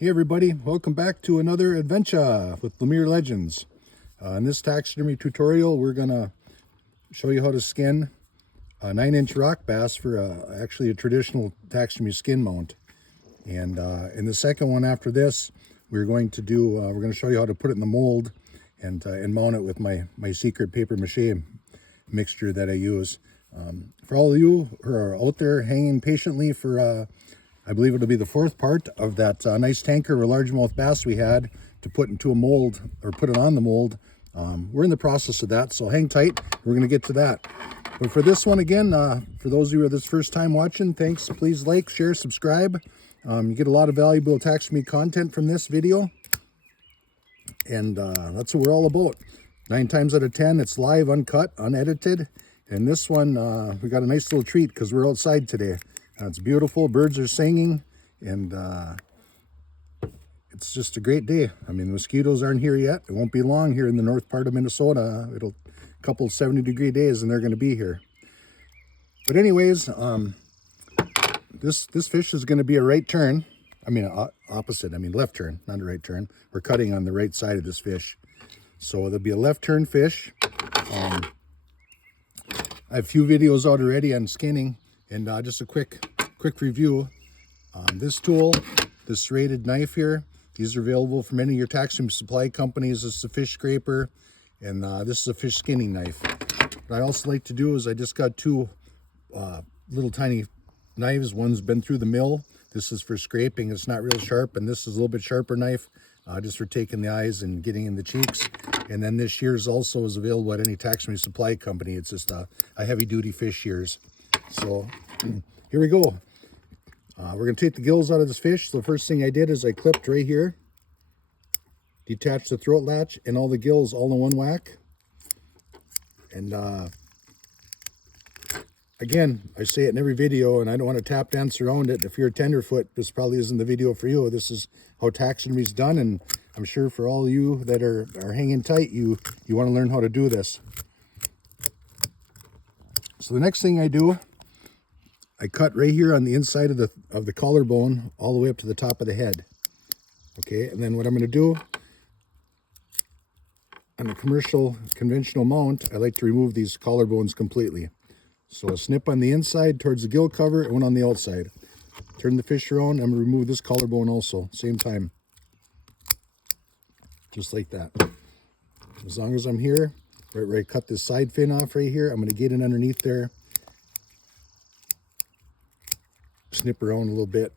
Hey everybody, welcome back to another adventure with Lemire Legends. In this taxidermy tutorial, we're gonna show you how to skin a 9-inch rock bass for actually a traditional taxidermy skin mount. And in the second one after this, we're going to show you how to put it in the mold and mount it with my secret paper mache mixture that I use. For all of you who are out there hanging patiently for I believe it'll be the fourth part of that nice tanker or largemouth bass we had to put into a mold, or put it on the mold. We're in the process of that, so hang tight. We're going to get to that. But for this one again, for those of you who are this first time watching, thanks. Please like, share, subscribe. You get a lot of valuable taxidermy content from this video. And that's what we're all about. 9 times out of 10, it's live, uncut, unedited. And this one, we got a nice little treat because we're outside today. It's beautiful, birds are singing, and it's just a great day. I mean, the mosquitoes aren't here yet. It won't be long here in the north part of Minnesota. It'll a couple 70-degree days and they're going to be here. But anyways, this fish is going to be a right turn. I mean, opposite. I mean, left turn, not a right turn. We're cutting on the right side of this fish. So there'll be a left turn fish. I have a few videos out already on skinning. And just a quick review. This tool, this serrated knife here, these are available from any of your taxidermy supply companies. This is a fish scraper, and this is a fish skinning knife. What I also like to do is I just got 2 little tiny knives. One's been through the mill. This is for scraping. It's not real sharp, and this is a little bit sharper knife, just for taking the eyes and getting in the cheeks. And then this shears also is available at any taxidermy supply company. It's just a heavy-duty fish shears. So here we go. We're going to take the gills out of this fish. So the first thing I did is I clipped right here, detached the throat latch and all the gills all in one whack. And again, I say it in every video, and I don't want to tap dance around it. If you're a tenderfoot, this probably isn't the video for you. This is how taxidermy is done, and I'm sure for all of you that are hanging tight, you want to learn how to do this. So the next thing I do, I cut right here on the inside of the collarbone all the way up to the top of the head. Okay, and then what I'm going to do on a conventional mount, I like to remove these collarbones completely. So a snip on the inside towards the gill cover and one on the outside. Turn the fish around, I'm going to remove this collarbone also, same time. Just like that. As long as I'm here, right where I cut this side fin off right here, I'm going to get in underneath there. Snip around a little bit,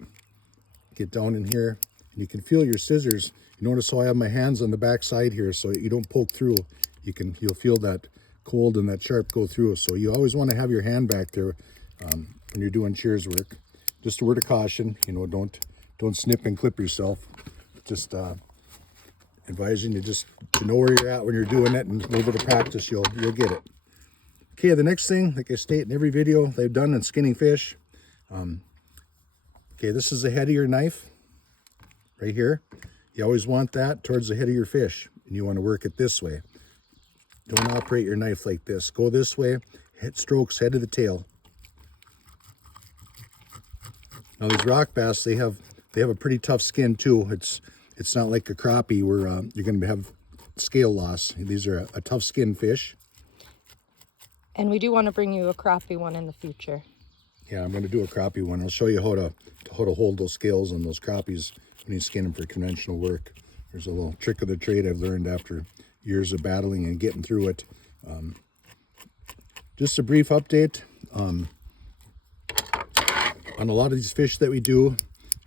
get down in here, and you can feel your scissors. You notice how I have my hands on the back side here so you don't poke through. You'll feel that cold and that sharp go through. So you always want to have your hand back there when you're doing shears work. Just a word of caution, don't snip and clip yourself. Just advising you just to know where you're at when you're doing it, and a little bit of practice, you'll get it. Okay, the next thing, like I state in every video they've done in skinning fish. Okay, this is the head of your knife, right here. You always want that towards the head of your fish, and you want to work it this way. Don't operate your knife like this. Go this way, hit strokes, head to the tail. Now these rock bass, they have a pretty tough skin too. It's not like a crappie where you're going to have scale loss. These are a tough skin fish. And we do want to bring you a crappie one in the future. Yeah, I'm going to do a crappie one. I'll show you how to hold those scales on those crappies when you skin them for conventional work. There's a little trick of the trade I've learned after years of battling and getting through it. Just a brief update on a lot of these fish that we do.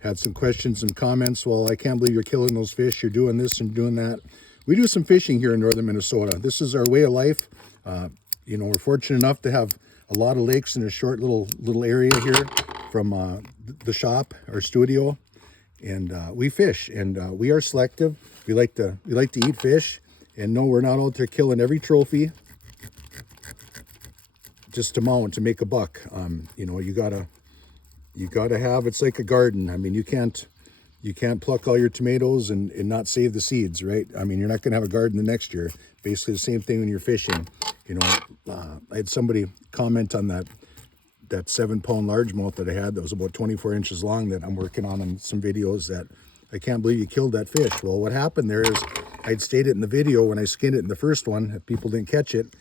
Had some questions and comments. Well, I can't believe you're killing those fish. You're doing this and doing that. We do some fishing here in northern Minnesota. This is our way of life. We're fortunate enough to have a lot of lakes in a short little area here from the shop, our studio, and we fish, and we are selective. We like to eat fish, and no, we're not out there killing every trophy just to mount to make a buck. You gotta have, it's like a garden. I mean, you can't pluck all your tomatoes and not save the seeds, right? I mean, you're not gonna have a garden the next year. Basically the same thing when you're fishing. I had somebody comment on that 7-pound largemouth that I had that was about 24 inches long that I'm working on some videos that I can't believe you killed that fish. Well, what happened there is I'd stated in the video when I skinned it in the first one, if people didn't catch it,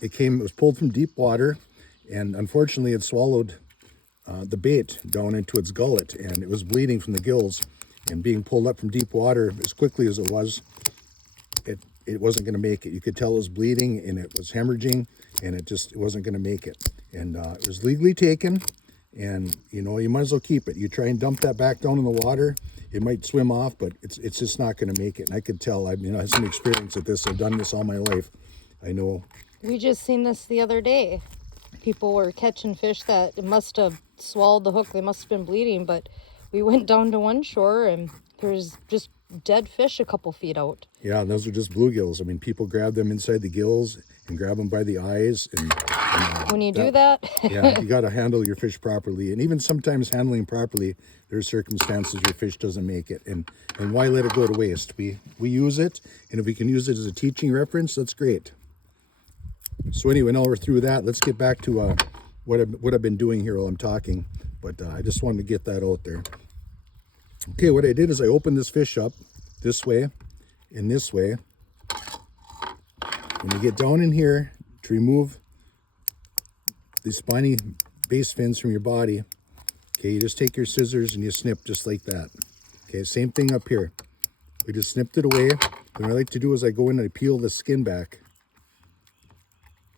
it was pulled from deep water, and unfortunately it swallowed the bait down into its gullet, and it was bleeding from the gills, and being pulled up from deep water as quickly as it it wasn't going to make it. You could tell it was bleeding and it was hemorrhaging, and it wasn't going to make it. And it was legally taken, and you might as well keep it. You try and dump that back down in the water, it might swim off, but it's just not going to make it. And I could tell. I have some experience at this. I've done this all my life. I know. We just seen this the other day. People were catching fish that it must have swallowed the hook. They must have been bleeding, but we went down to one shore and there's just dead fish a couple feet out. Yeah, those are just bluegills. I mean, people grab them inside the gills and grab them by the eyes. And when you do that, yeah, you got to handle your fish properly. And even sometimes handling properly, there's circumstances your fish doesn't make it. And why let it go to waste? We use it, and if we can use it as a teaching reference, that's great. So anyway, now we're through that. Let's get back to what I've been doing here while I'm talking. But I just wanted to get that out there. Okay, what I did is I opened this fish up this way and this way. When you get down in here to remove these spiny base fins from your body, okay, you just take your scissors and you snip just like that. Okay, same thing up here. We just snipped it away. What I like to do is I go in and I peel the skin back.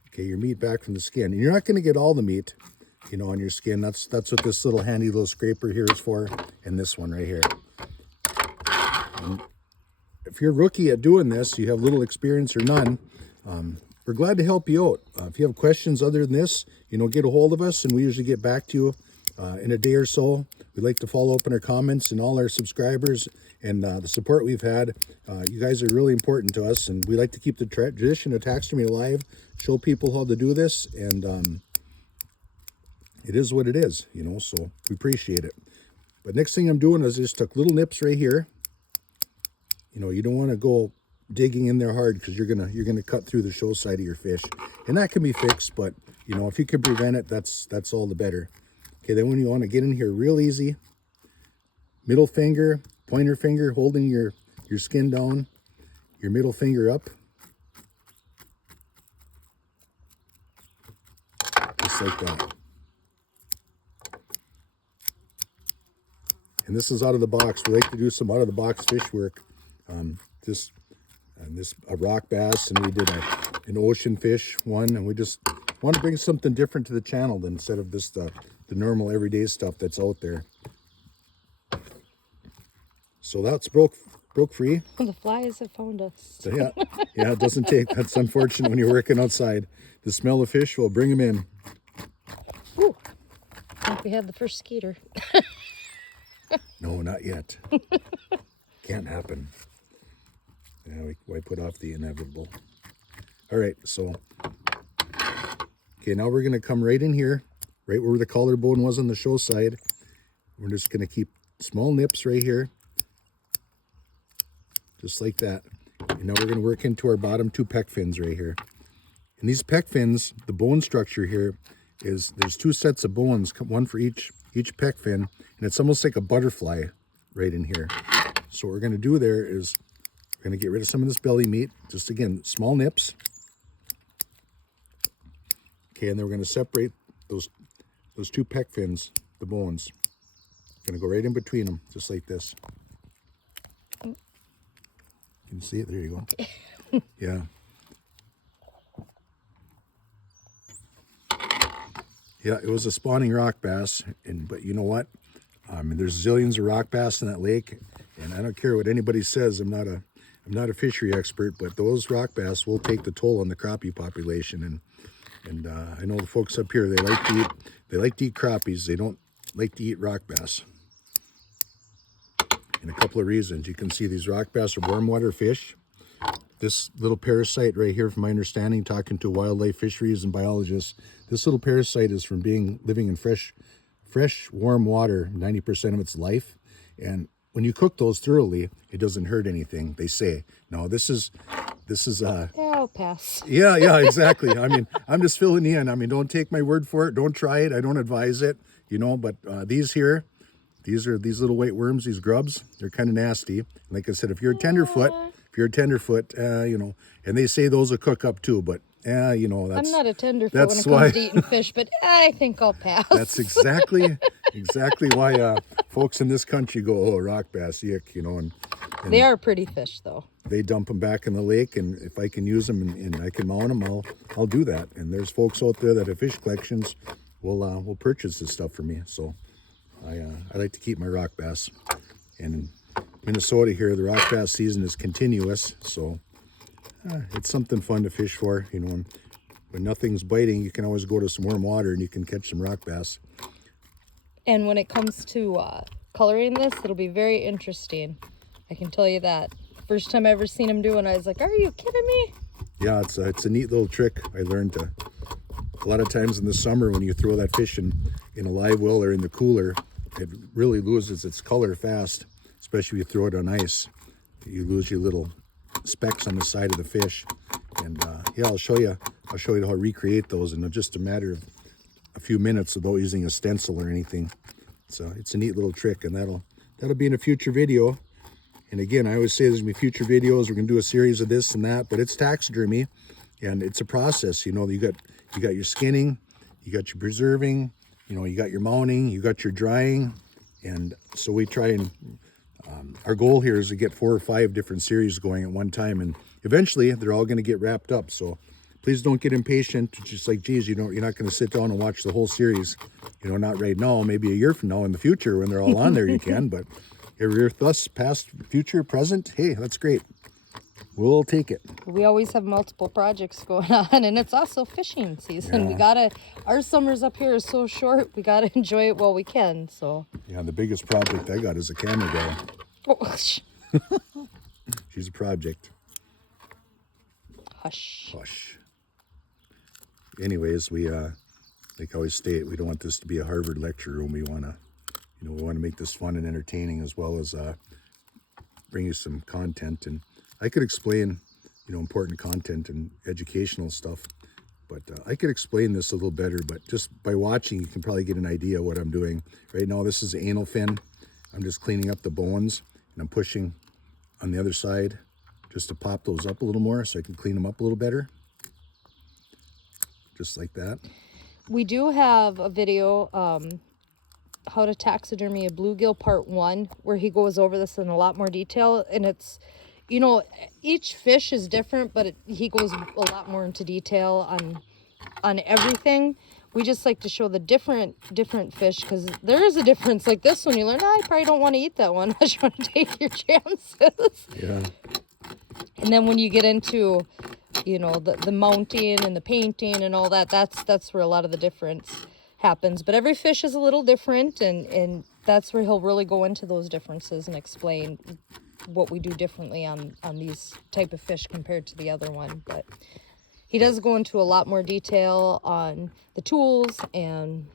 Okay, your meat back from the skin. And you're not going to get all the meat, on your skin. That's what this little handy little scraper here is for, and this one right here. And if you're a rookie at doing this, you have little experience or none, we're glad to help you out. If you have questions other than this, get a hold of us, and we usually get back to you in a day or so. We'd like to follow up on our comments and all our subscribers and the support we've had. You guys are really important to us, and we like to keep the tradition of taxidermy alive, show people how to do this, and it is what it is, so we appreciate it. But next thing I'm doing is just took little nips right here. You don't want to go digging in there hard because you're gonna cut through the show side of your fish, and that can be fixed. But if you can prevent it, that's all the better. Okay, then when you want to get in here real easy, middle finger, pointer finger holding your skin down, your middle finger up, just like that. And this is out of the box. We like to do some out of the box fish work. This a rock bass, and we did an ocean fish one, and we just want to bring something different to the channel instead of this the normal everyday stuff that's out there. So that's broke free. the flies have found us. So yeah, it doesn't take. That's unfortunate when you're working outside. The smell of fish will bring them in. Ooh, I think we had the first skeeter. No, not yet. Can't happen. Yeah, we put off the inevitable. All right, so okay, now we're gonna come right in here, right where the collarbone was on the show side. We're just gonna keep small nips right here, just like that. And now we're gonna work into our bottom two pec fins right here. And these pec fins, the bone structure here is there's two sets of bones, one for each pec fin, and it's almost like a butterfly right in here. So what we're gonna do there is we're gonna get rid of some of this belly meat, just again, small nips. Okay, and then we're gonna separate those two pec fins, the bones. Gonna go right in between them, just like this. Can you see it? There you go. Yeah. Yeah, it was a spawning rock bass, but you know what? There's zillions of rock bass in that lake, and I don't care what anybody says. I'm not a fishery expert, but those rock bass will take the toll on the crappie population. And I know the folks up here, they like to eat crappies. They don't like to eat rock bass. And a couple of reasons. You can see these rock bass are warm water fish. This little parasite right here, from my understanding, talking to wildlife fisheries and biologists, this little parasite is from living in fresh, warm water 90% of its life. And when you cook those thoroughly, it doesn't hurt anything, they say. No, this is Yeah, I'll pass. yeah, exactly. I'm just filling you in. Don't take my word for it. Don't try it. I don't advise it, but these here, These little white worms, these grubs, they're kind of nasty. Like I said, if you're a tenderfoot, you know, and they say those will cook up too, but you know, I'm not a tenderfoot when it that's why comes to eating fish, but I think I'll pass. that's exactly why folks in this country go, oh, rock bass, yuck, you know, and They are pretty fish, though. they dump them back in the lake, and if I can use them and I can mount them, I'll do that. And there's folks out there that have fish collections will purchase this stuff for me. So I like to keep my rock bass. And in Minnesota here, the rock bass season is continuous, so it's something fun to fish for. You know, and when nothing's biting, you can always go to some warm water and you can catch some rock bass. And when it comes to coloring this, it'll be very interesting. I can tell you that. First time I ever seen him do it, I was like, are you kidding me? Yeah, it's a neat little trick. I learned to, a lot of times in the summer when you throw that fish in a live well or in the cooler, it really loses its color fast, especially if you throw it on ice. You lose your little specks on the side of the fish. And yeah, I'll show you how to recreate those in just a matter of a few minutes without using a stencil or anything. So it's a neat little trick, and that'll be in a future video. And again, I always say there's gonna be future videos. We're gonna do a series of this and that, but it's taxidermy, and it's a process. You know, you got your skinning, you got your preserving, you know, you got your mounting, you got your drying, and so we try and our goal here is to get 4 or 5 different series going at one time, and eventually they're all going to get wrapped up. So please don't get impatient. It's just like, geez, you're not going to sit down and watch the whole series. You know, not right now. Maybe a year from now in the future when they're all on there, you can. But if you're with us, past, future, present, hey, that's great. We'll take it. We always have multiple projects going on, and it's also fishing season. Yeah. Our summers up here is so short, we gotta enjoy it while we can, so. Yeah, the biggest project I got is a camera girl. Oh, She's a project. hush. Hush. Anyways, we like I always state, we don't want this to be a Harvard lecture room. We want to make this fun and entertaining, as well as bring you some content. And I could explain, important content and educational stuff, but I could explain this a little better. But just by watching, you can probably get an idea of what I'm doing. Right now, this is the anal fin. I'm just cleaning up the bones, and I'm pushing on the other side just to pop those up a little more so I can clean them up a little better. Just like that. We do have a video, how to taxidermy a bluegill part 1, where he goes over this in a lot more detail, and it's, each fish is different, but he goes a lot more into detail on everything. We just like to show the different fish, because there is a difference. Like this one, you learn, I probably don't want to eat that one. I just want to take your chances. Yeah. And then when you get into, the mounting and the painting and all that, that's where a lot of the difference happens. But every fish is a little different, and that's where he'll really go into those differences and explain what we do differently on these type of fish compared to the other one. But he does go into a lot more detail on the tools and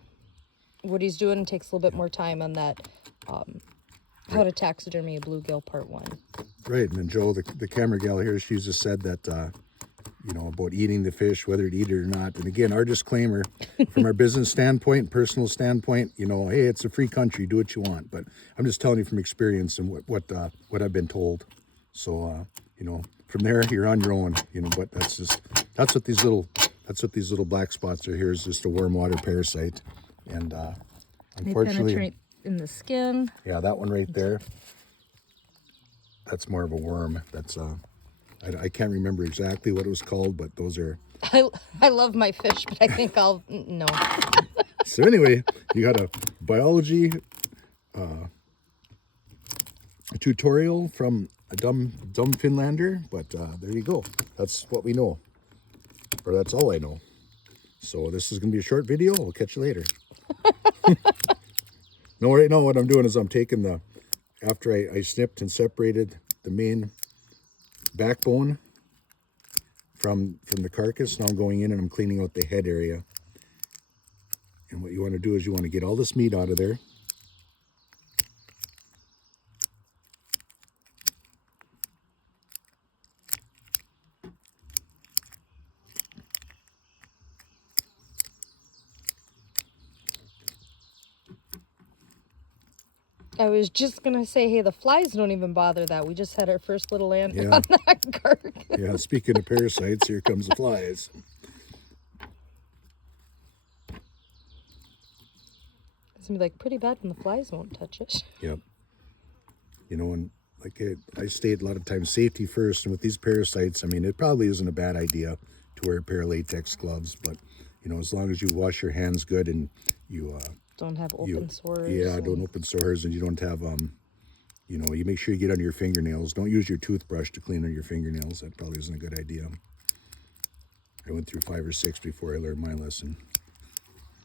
what he's doing. It takes a little bit more time on that, how to taxidermy a bluegill part 1. Right, and then Joe, the camera gal here, she just said that, about eating the fish, whether to eat it or not. And again, our disclaimer, from our business standpoint, personal standpoint, hey, it's a free country, do what you want. But I'm just telling you from experience and what I've been told. So, from there, you're on your own, but that's what these little black spots are here, is just a warm water parasite. And unfortunately, they penetrate in the skin. Yeah, that one right there, that's more of a worm. That's I can't remember exactly what it was called, but those are. I love my fish, but I think no. So anyway, you got a biology tutorial from a dumb Finlander, but there you go. That's what we know, or that's all I know. So this is gonna be a short video. I'll catch you later. No, right now what I'm doing is I'm taking after I snipped and separated the main backbone from the carcass. Now I'm going in and I'm cleaning out the head area. And what you want to do is you want to get all this meat out of there. I was just gonna say, hey, the flies don't even bother that. We just had our first little ant Yeah. on that garden. Yeah, speaking of parasites, here comes the flies. It's gonna be like pretty bad when the flies won't touch it. Yep. You know, and like I state a lot of times, safety first. And with these parasites, I mean, it probably isn't a bad idea to wear a pair of latex gloves, but you know, as long as you wash your hands good and you Don't have open sores. yeah, don't open sores, and you don't have you know, you make sure you get under your fingernails. Don't use your toothbrush to clean under your fingernails. That probably isn't a good idea. I went through 5 or 6 before I learned my lesson.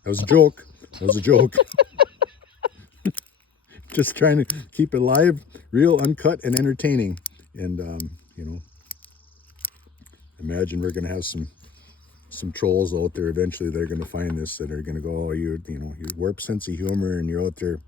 That was a joke. That was a joke. Just trying to keep it live, real, uncut, and entertaining. And you know, imagine we're going to have some trolls out there eventually that are going to find this, that are going to go, oh, you know, your warped sense of humor, and you're out there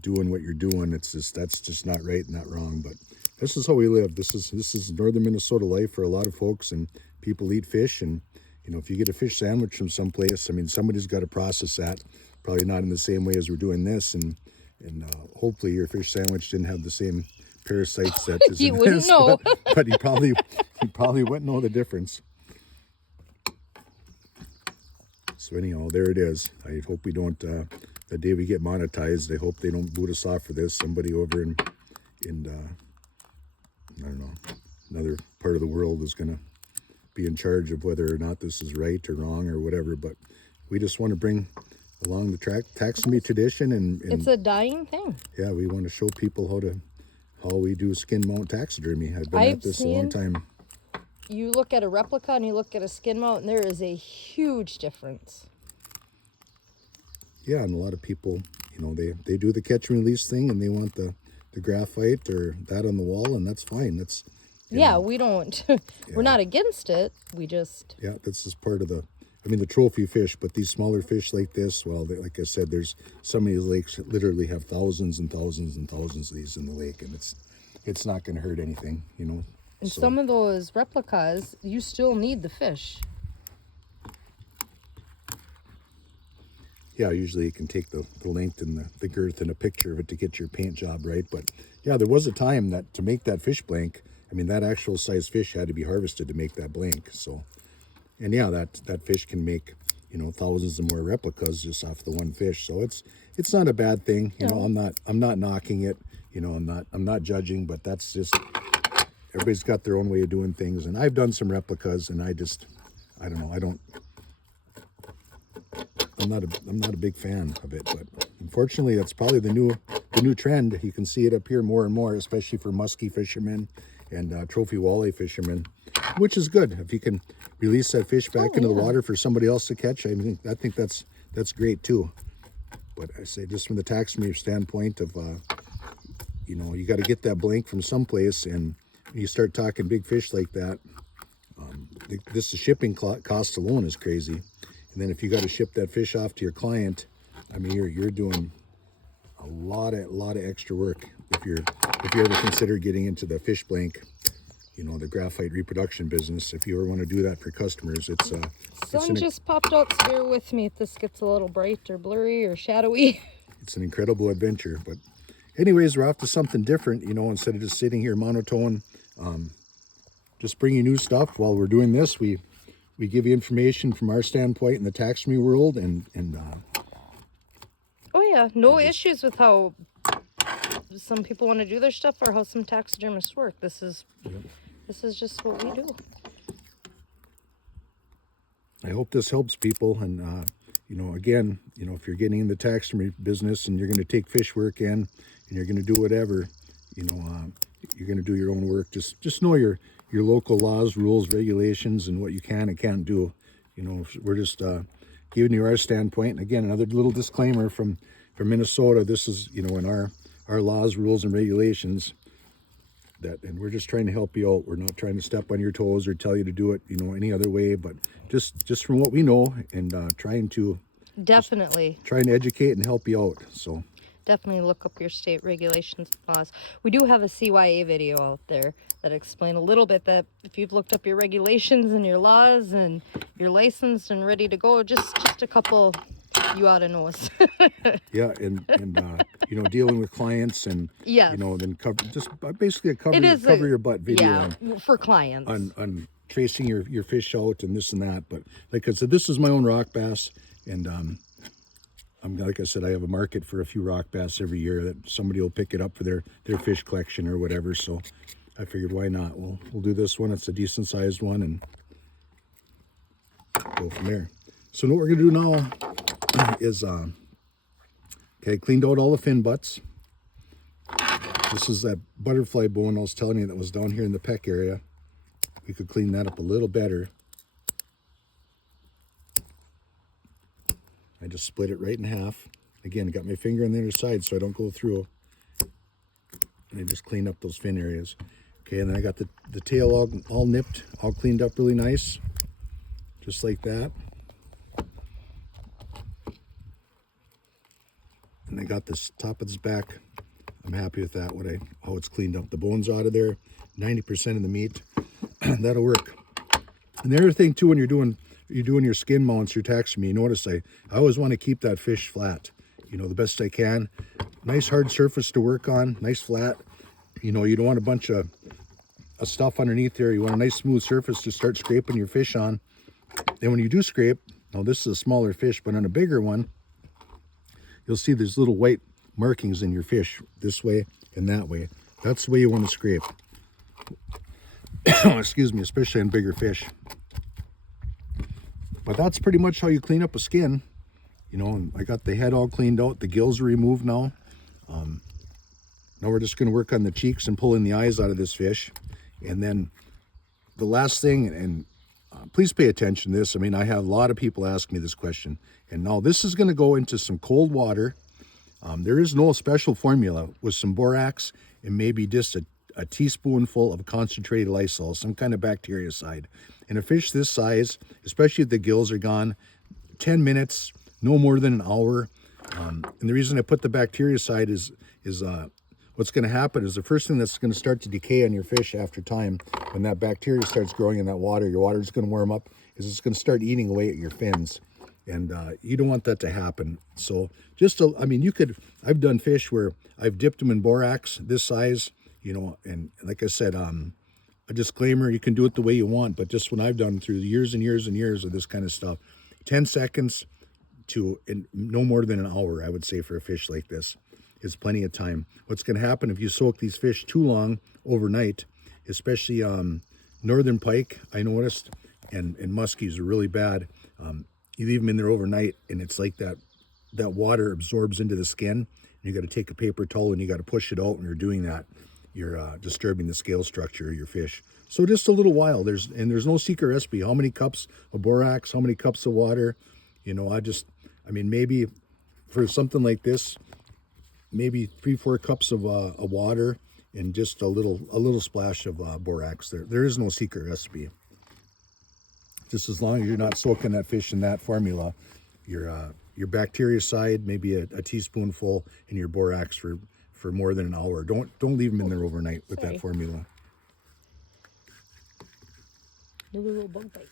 doing what you're doing. That's just not right, not wrong. But this is how we live. This is northern Minnesota life for a lot of folks, and people eat fish. And you know, if you get a fish sandwich from someplace, I mean, somebody's got to process that. Probably not in the same way as we're doing this, and hopefully your fish sandwich didn't have the same parasites that is You in wouldn't this, know. but you probably wouldn't know the difference. So anyhow, there it is. I hope we don't, the day we get monetized, I hope they don't boot us off for this. Somebody over in I don't know, another part of the world is going to be in charge of whether or not this is right or wrong or whatever. But we just want to bring along the taxidermy tradition, and It's a dying thing. yeah, we want to show people how we do skin mount taxidermy. I've been I've at this a long time. You look at a replica and you look at a skin mount, and there is a huge difference. Yeah, and a lot of people, you know, they do the catch and release thing, and they want the graphite or that on the wall, and that's fine. That's Yeah, we don't. We're not against it. We just. yeah, this is part of the trophy fish. But these smaller fish like this, well, like I said, there's some of these lakes that literally have thousands and thousands and thousands of these in the lake, and it's not going to hurt anything, you know. And So, some of those replicas, you still need the fish. yeah, usually you can take the length and the girth and a picture of it to get your paint job right. But yeah, there was a time that to make that fish blank, I mean, that actual size fish had to be harvested to make that blank. So, and yeah, that fish can make, you know, thousands of more replicas just off the one fish. So it's not a bad thing. You know, I'm not knocking it. You know, I'm not judging, but that's just, everybody's got their own way of doing things. And I've done some replicas, and I don't know, I'm not a big fan of it, but unfortunately that's probably the new trend. You can see it up here more and more, especially for muskie fishermen and trophy walleye fishermen, which is good. If you can release that fish back into the water for somebody else to catch, I think that's great too. But I say, just from the taxidermy standpoint of, you know, you got to get that blank from someplace, and when you start talking big fish like that, the shipping cost alone is crazy. And then if you got to ship that fish off to your client, I mean, you're doing a lot of extra work. If you ever consider getting into the fish blank, you know, the graphite reproduction business, if you ever want to do that for customers, Sun just popped out, so bear with me if this gets a little bright or blurry or shadowy. It's an incredible adventure. But anyways, we're off to something different, you know, instead of just sitting here monotone, just bringing new stuff. While we're doing this, we give you information from our standpoint in the taxidermy world, and Oh yeah, no issues with how some people want to do their stuff or how some taxidermists work. This is just what we do. I hope this helps people. And you know, again, you know, if you're getting in the taxidermy business and you're going to take fish work in and you're going to do whatever, you know, you're going to do your own work, just know your local laws, rules, regulations, and what you can and can't do. You know, we're just giving you our standpoint. And again, another little disclaimer from Minnesota. This is, you know, in our laws, rules, and regulations. And we're just trying to help you out. We're not trying to step on your toes or tell you to do it, you know, any other way. But just from what we know, and trying to educate and help you out. So. Definitely look up your state regulations and laws. We do have a CYA video out there that explain a little bit that if you've looked up your regulations and your laws and you're licensed and ready to go, just a couple You ought to know us. Yeah, and you know, dealing with clients and Yes. you know, then cover just basically a cover It is cover your butt video yeah, for clients. on tracing your fish out and this and that. But like I said, this is my own rock bass, and I'm like I said, I have a market for a few rock bass every year that somebody will pick it up for their fish collection or whatever. So I figured why not? We'll do this one. It's a decent sized one and go from there. So what we're gonna do now is okay, cleaned out all the fin butts. This is that butterfly bone I was telling you that was down here in the pec area. We could clean that up a little better. I just split it right in half. Again, got my finger on the other side so I don't go through. And I just cleaned up those fin areas. Okay, and then I got the tail all nipped, all cleaned up really nice. Just like that. And I got this top of this back. I'm happy with that, how it's cleaned up. The bones out of there, 90% of the meat. That'll work. And the other thing too, when you're doing your skin mounts, your taxidermy, you notice I always want to keep that fish flat, you know, the best I can. Nice hard surface to work on, nice flat. You know, you don't want a bunch of stuff underneath there. You want a nice smooth surface to start scraping your fish on. Then when you do scrape, now this is a smaller fish, but on a bigger one, you'll see there's little white markings in your fish this way and that way. That's the way you want to scrape. Excuse me, especially on bigger fish. But that's pretty much how you clean up a skin. You know, and I got the head all cleaned out. The gills are removed now. Now we're just going to work on the cheeks and pulling the eyes out of this fish. And then the last thing, and please pay attention to this. I mean, I have a lot of people ask me this question. And now this is going to go into some cold water. There is no special formula with some borax and maybe just a teaspoonful of concentrated Lysol, some kind of bactericide. And a fish this size, especially if the gills are gone, 10 minutes, no more than an hour. And the reason I put the bactericide is what's going to happen is the first thing that's going to start to decay on your fish after time, when that bacteria starts growing in that water, your water is going to warm up, is it's going to start eating away at your fins. And you don't want that to happen. So I mean, I've done fish where I've dipped them in borax this size, you know, and like I said, a disclaimer, you can do it the way you want, but just when I've done through years and years and years of this kind of stuff, 10 seconds to no more than an hour, I would say, for a fish like this is plenty of time. What's going to happen if you soak these fish too long overnight, especially northern pike, I noticed, and muskies are really bad. You leave them in there overnight, and it's like that water absorbs into the skin. You got to take a paper towel and you got to push it out. When you're doing that, you're disturbing the scale structure of your fish. So just a little while. There's no secret recipe. How many cups of borax? How many cups of water? You know, I mean, maybe for something like this, maybe 3-4 cups of water and just a little splash of borax. There is no secret recipe. Just as long as you're not soaking that fish in that formula, your bactericide, maybe a teaspoonful, and your borax for more than an hour. Don't leave them in there overnight with that formula. Another little bug bite.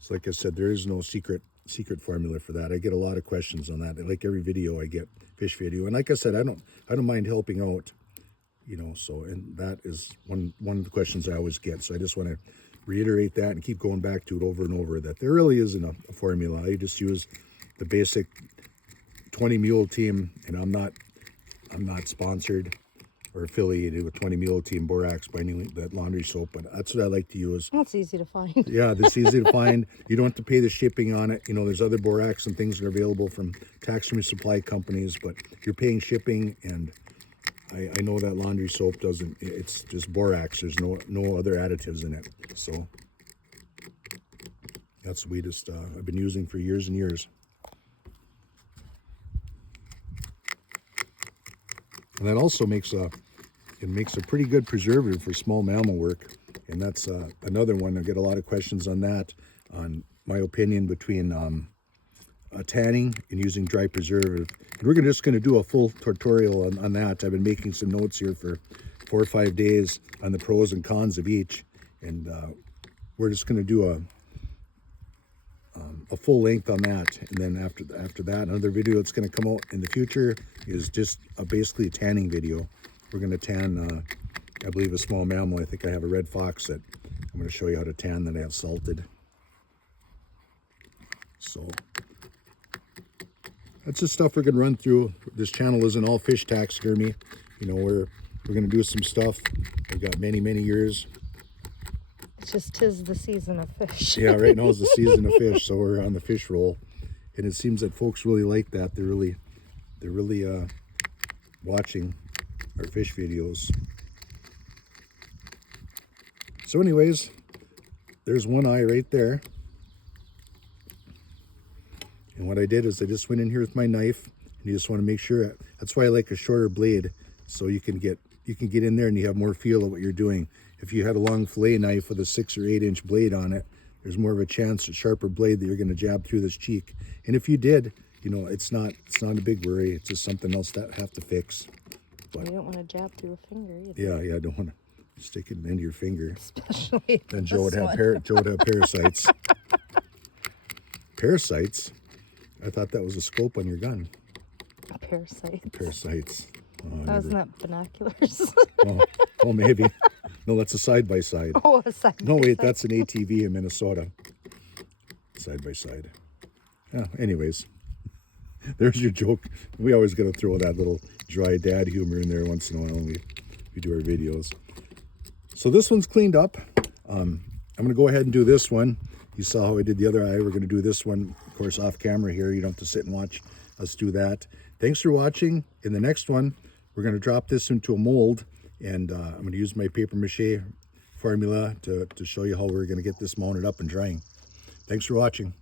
So like I said, there is no secret formula for that. I get a lot of questions on that. Like every video I get, fish video, and like I said, I don't mind helping out, you know. So, and that is one of the questions I always get. So I just want to reiterate that and keep going back to it over and over, that there really isn't a formula. I just use the basic 20 Mule Team, and I'm not sponsored or affiliated with 20 Mule Team Borax by any that laundry soap, but that's what I like to use. That's easy to find. Yeah, that's easy to find. You don't have to pay the shipping on it. You know, there's other borax and things that are available from taxidermy supply companies, but you're paying shipping, and I know that laundry soap doesn't, it's just borax. There's no other additives in it. So that's what I've been using for years and years. And that also makes a pretty good preservative for small mammal work. And that's another one. I get a lot of questions on that, on my opinion between tanning and using dry preservative. And we're just going to do a full tutorial on that. I've been making some notes here for 4 or 5 days on the pros and cons of each. And we're just going to do a full length on that. And then after that, another video that's going to come out in the future is just basically a tanning video. We're going to tan, I believe, a small mammal. I think I have a red fox that I'm going to show you how to tan that I have salted. So that's just stuff we're going to run through. This channel isn't all fish taxidermy. You know, we're going to do some stuff. We've got many years. It's just 'tis the season of fish. Yeah, right now is the season of fish, so we're on the fish roll, and it seems that folks really like that. They're really watching our fish videos. So anyways, there's one eye right there. And what I did is I just went in here with my knife, and you just want to make sure. That's why I like a shorter blade, so you can get in there and you have more feel of what you're doing. If you had a long fillet knife with a 6 or 8 inch blade on it, there's more of a chance, a sharper blade, that you're going to jab through this cheek. And if you did, you know, it's not a big worry. It's just something else that I have to fix. But you don't want to jab through a finger either. Yeah, I don't want to stick it into your finger. Especially then Joe would have parasites. Parasites? I thought that was a scope on your gun. Parasites. Oh, wasn't that binoculars? oh, maybe. No, that's a side-by-side. Oh, a side-by-side. No, wait, that's an ATV in Minnesota. Side-by-side. Yeah, anyways, there's your joke. We always got to throw that little dry dad humor in there once in a while when we do our videos. So this one's cleaned up. I'm going to go ahead and do this one. You saw how I did the other eye. We're going to do this one, of course, off camera here. You don't have to sit and watch us do that. Thanks for watching. In the next one, we're going to drop this into a mold, and I'm going to use my paper mache formula to show you how we're going to get this mounted up and drying. Thanks for watching.